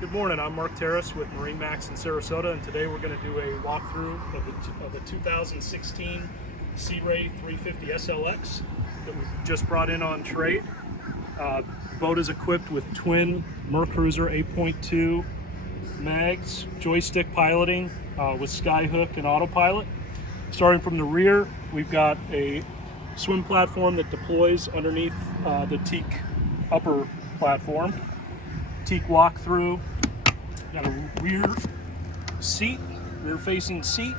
Good morning, I'm Mark Terrace with MarineMax in Sarasota, and today we're going to do a walkthrough of the 2016 Sea Ray 350 SLX that we just brought in on trade. Boat is equipped with twin Mercruiser 8.2 mags, joystick piloting with skyhook and autopilot. Starting from the rear, we've got a swim platform that deploys underneath the teak upper platform. Teak walkthrough, got a rear facing seat.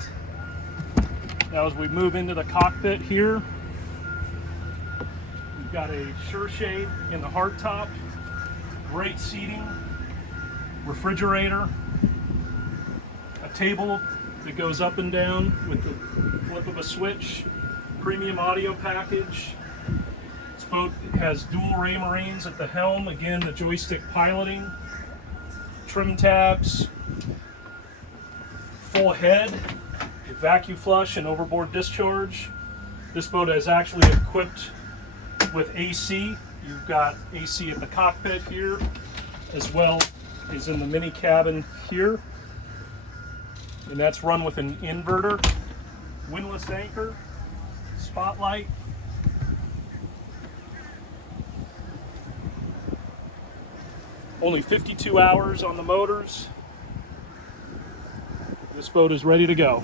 Now as we move into the cockpit here, we've got a sure shade in the hardtop, great seating, refrigerator, a table that goes up and down with the flip of a switch, premium audio package. This boat has dual ray marines at the helm, again the joystick piloting, trim tabs, full head, vacuum flush and overboard discharge. This boat is actually equipped with AC. You've got AC at the cockpit here, as well as in the mini cabin here. And that's run with an inverter, windlass anchor, spotlight. Only 52 hours on the motors. This boat is ready to go.